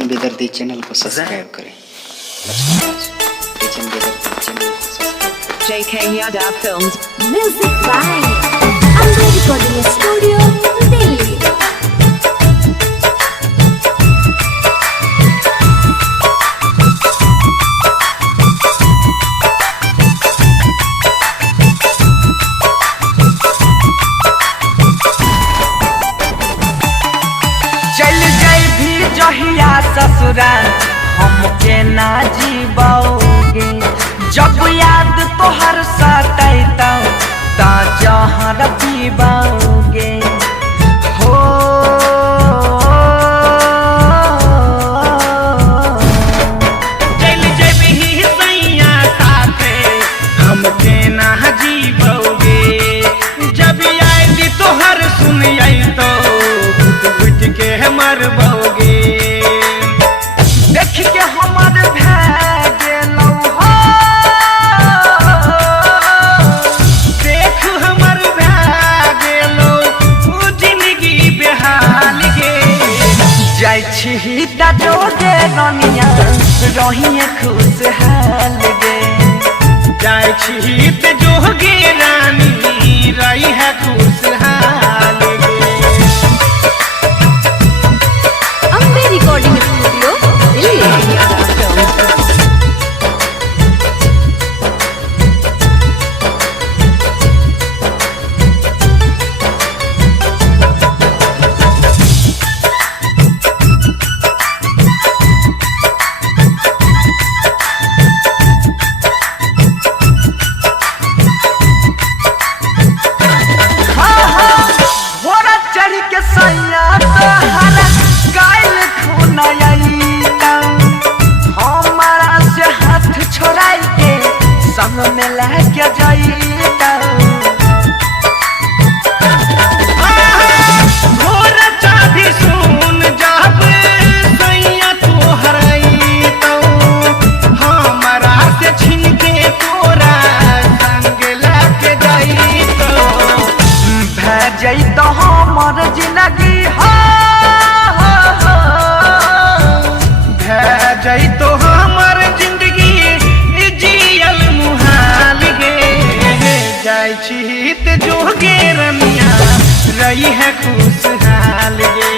Kitchen बेदर्दी channel को subscribe करें। किचन बेदर्दी चैनल को सब्सक्राइब करें। JK Yadav Films. Music by Amber Recording Studio, Delhi. चल जाई भी जहिया ससुराल हमके ना जीबोगे, जब याद तोहर सताइता ता जहर पीबोगे हो। चल जाई भी सैया साथे हमके ना जीबोगे, जब याद तोहर सुनियै तो के मरबोगे। देख के हमर भै गेलौ हो, देख हमर भै गेलौ जिंदगी बेहाल गे। जाइ छी त जोगे रनिया रहिए खुशहाल गे, जाइ छी त जोगे रानी रही है खुशहाल गे। Recording Studio, Delhi. संग में लेके जाइता घोर चाभी सुन जब सैया तो हराइता, हमारा से छीन के तोरा संग लेके जाइता। भेजै तो हमर जिंदगी हो, भेजै तो हमर जिंदगी जियल मुहाल गे। जाइ छी त जोगे रमिया रही है खुशहाल गे,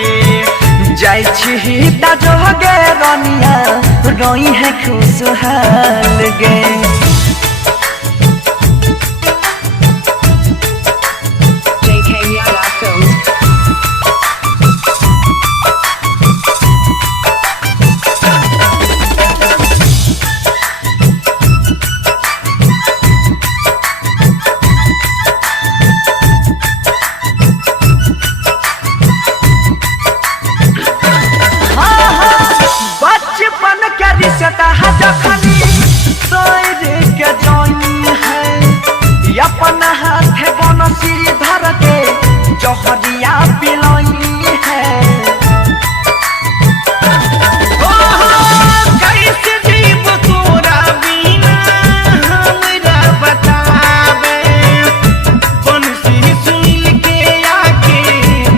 जाइ छी त जोगे रमिया रही है खुशहाल गे। JK Yadav Films. बचपन के रिश्ता है जखनी तोरे के जानी है, अपन हाथ बनसी धर के जहरिया पिलाई है। कैसे जीव तोरा बिना हमरा बतावे, बंसी सुन के आके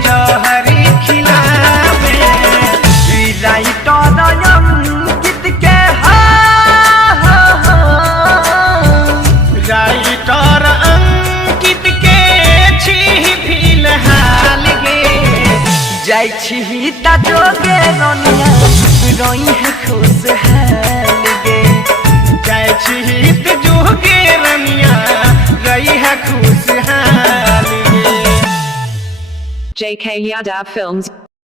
जहरी खिलावे। राइटर अंकित के राइटर अंकित के छी फिलहाल गे। जाइ छी त जोगे रनिया रही है खुशहाल गे, जाइ छी त जोगे रनिया रही है खुशहाल गे। JK Yadav Films.